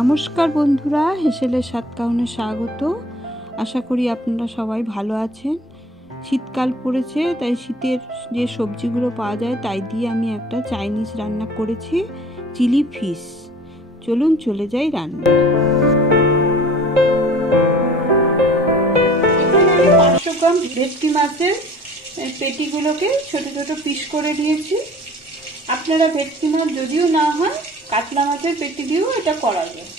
নমস্কার বন্ধুরা, হেসেলের সাতকাহনে স্বাগত। আশা করি আপনারা সবাই ভালো আছেন। শীতকাল পড়েছে, তাই শীতের যে সবজিগুলো পাওয়া যায় তাই দিয়ে আমি একটা চাইনিজ রান্না করেছি, চিলি ফিশ। চলুন চলে যাই রান্না। 500 গ্রাম ভেটকি মাছের পেটিগুলোকে ছোট ছোট পিস করে নিয়েছি। আপনারা ভেটকি মাছ যদিও না হয় কাতলা মাছের পেটি দিয়েও এটা করা যায়।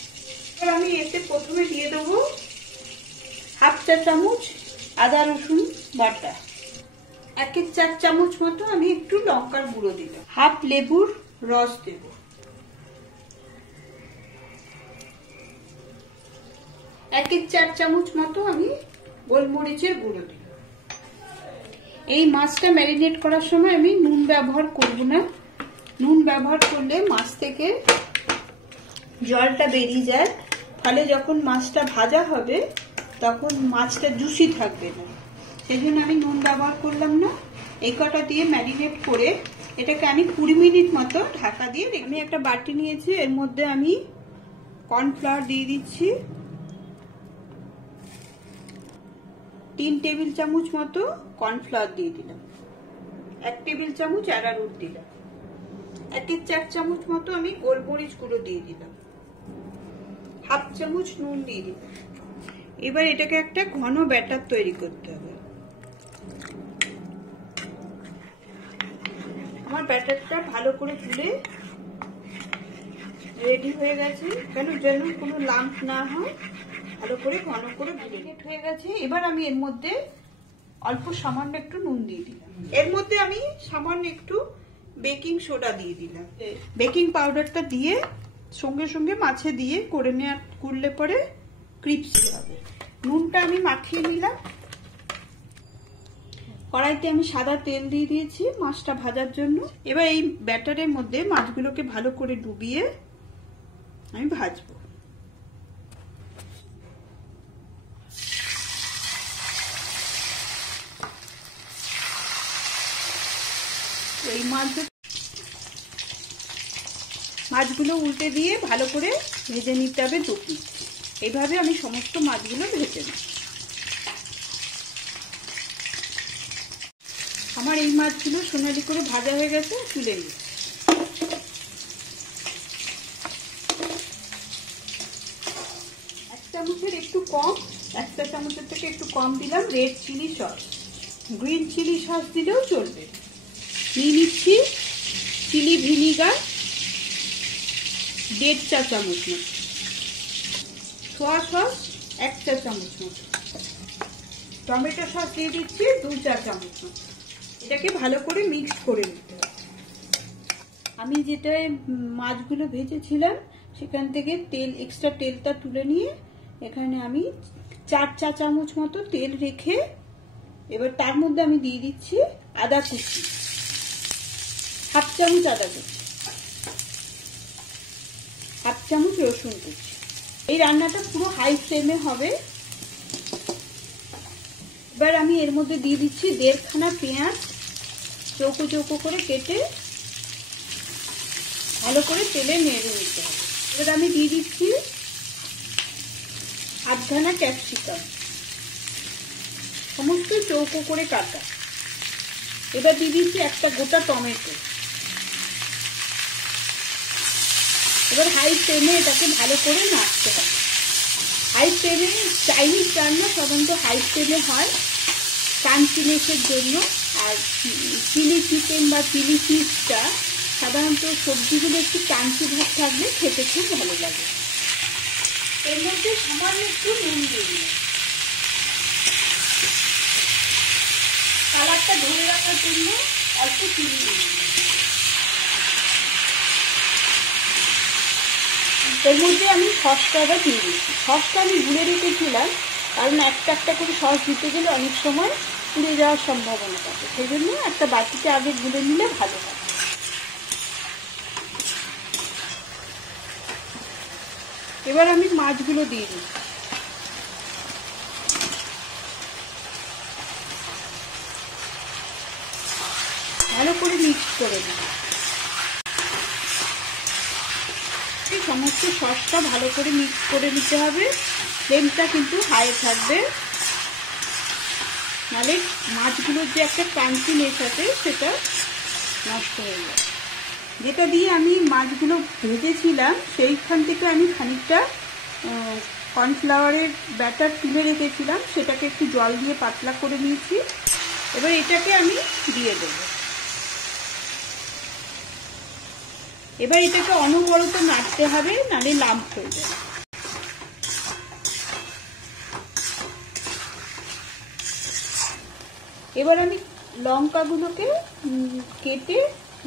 এবার আমি এতে প্রথমে দিয়ে দেবো 1/2 চা চামচ আদা রসুন বাটা, 1/4 চামচ মতো আমি একটু লঙ্কার গুঁড়ো দিলাম, 1/2 লেবুর রস দেব, 1/4 চামচ মতো আমি গোলমরিচের গুঁড়ো দিলাম। এই মাছটা ম্যারিনেট করার সময় আমি নুন ব্যবহার করব না। নুন ব্যবহার করলে মাছ থেকে জলটা বেরিয়ে যায়, ফলে যখন মাছটা ভাজা হবে তখন মাছটা জুসি থাকবে না, সেই জন্য আমি নুন ব্যবহার করলাম না। এই কটা দিয়ে ম্যারিনেট করে এটাকে আমি 20 মিনিট মতো ঢাকা দিয়ে আমি একটা বাটি নিয়েছি, এর মধ্যে আমি কর্নফ্লাওয়ার দিয়ে দিচ্ছি, 3 টেবিল চামচ মতো কর্নফ্লাওয়ার দিয়ে দিলাম, 1 টেবিল চামচ অ্যারারুট দিলাম, 1/4 চামচ মতো আমি গোলমরিচ গুঁড়ো দিয়ে দিলাম, 1/2 চামচ নুন দিয়ে দিলাম। এবার এটাকে একটা ঘন ব্যাটার তৈরি করতে হবে। আমার ব্যাটারটা ভালো করে তুলে রেডি হয়ে গেছে, যেন কোনো লাম্প না হয়, ভালো করে ঘন করে ম্যারিনেট হয়ে গেছে। এবার আমি এর মধ্যে অল্প সামান্য একটু নুন দিয়ে দিলাম, এর মধ্যে আমি সামান্য একটু বেকিং সোডা দিয়ে দিলাম। বেকিং পাউডারটা দিয়ে সঙ্গে সঙ্গে মাছে দিয়ে করলে পরে ক্রিপসি হবে। নুনটা আমি মাখিয়ে নিলাম। কড়াইতে আমি সাদা তেল দিয়ে দিয়েছি মাছটা ভাজার জন্য। এবার এই ব্যাটারের মধ্যে মাছগুলোকে ভালো করে ডুবিয়ে আমি ভাজবো। এই মাছগুলো উল্টে দিয়ে ভালো করে ভেজে নিতে হবে দুপিস। এইভাবে আমি সমস্ত মাছগুলো ভেজে নেব। আমার এই মাছগুলো সোনালি করে ভাজা হয়ে গেছে, তুলে নিই। 1 চামচের একটু কম, 1 চা চামচের থেকে একটু কম দিলাম red chilli sauce. Green chilli sauce দিলেও চলবে। নিয়ে নিচ্ছি চিলি ভিনিগার 1.5 চা চামচ মতো, সোয়া সস 1 চা চামচ মতো, টমেটো সস দিয়ে দিচ্ছি 2 চা চামচ মতো। এটাকে ভালো করে মিক্স করে নিতে হবে। আমি যেটা মাছগুলো ভেজেছিলাম সেখান থেকে এক্সট্রা তেলটা তুলে নিয়ে এখানে আমি 4 চা চামচ মতো তেল রেখে এবার তার মধ্যে আমি দিয়ে দিচ্ছি আদা কুচি, 1/2 চামচ আদা কুচি, 1/2 চামচ রসুন কুচি। এই রান্নাটা পুরো হাই ফ্লেমে হবে। এবার আমি এর মধ্যে দিয়ে দিচ্ছি 1.5 খানা পেঁয়াজ চৌকো চৌকো করে কেটে ভালো করে তেলে নেড়ে নিতে হবে। এবার আমি দিয়ে দিচ্ছি 1/2 খানা ক্যাপসিকাম, সমস্ত চৌকো করে কাটা। এবার দিয়ে দিচ্ছি একটা গোটা টমেটো। এবার হাই ফ্লেমে এটাকে ভালো করে নাড়তে হবে। হাই ফ্লেমে চাইনিজ রান্না সাধারণত হাই ফ্লেমে হয় ক্রাঞ্চিনেসের জন্য। আর চিলি চিকেন বা চিলি ফিশটা সাধারণত সবজিগুলো একটু ক্রাঞ্চি ভাব থাকলে খেতে খুব ভালো লাগে। এর মধ্যে সামান্য একটু নুন দিয়ে দিলাম, কালারটা ধরে রাখার জন্য অল্প চিনি দিয়ে দিলাম। এর মধ্যে আমি সসটা আবার দিয়ে দিচ্ছি। সসটা আমি গুলে রেখেছিলাম, কারণ একটা একটা করে সস দিতে গেলে অনেক সময় পুড়ে যাওয়ার সম্ভাবনা থাকে, সেই জন্য একটা বাটিতে আগে গুলে নিলে ভালো হয়। এবার আমি মাছগুলো দিয়ে দিই, ভালো করে মিক্স করে দিই। সমস্ত সসটা ভালো করে মিক্স করে নিতে হবে। ফ্লেমটা কিন্তু হাই থাকবে, নাহলে মাছগুলোর যে একটা ক্রাঞ্চিনেস আছে সেটা নষ্ট হয়ে যায়। যেটা দিয়ে আমি মাছগুলো ভেজেছিলাম সেইখান থেকে আমি খানিকটা কর্নফ্লাওয়ারের ব্যাটার তুলে রেখেছিলাম, সেটাকে একটু জল দিয়ে পাতলা করে নিয়েছি। এবার এটাকে আমি দিয়ে দেবো। এবার এটাকে অনবরত নাড়তে হবে, নাহলে লাম্প হয়ে যাবে। এবার আমি লঙ্কাগুলোকে কেটে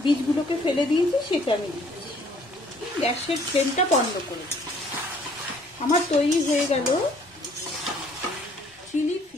বীজগুলোকে ফেলে দিয়েছি, সেটা আমি দিচ্ছি। গ্যাসের ফ্লেমটা বন্ধ করে আমার তৈরি হয়ে গেল চিলি ফিশ।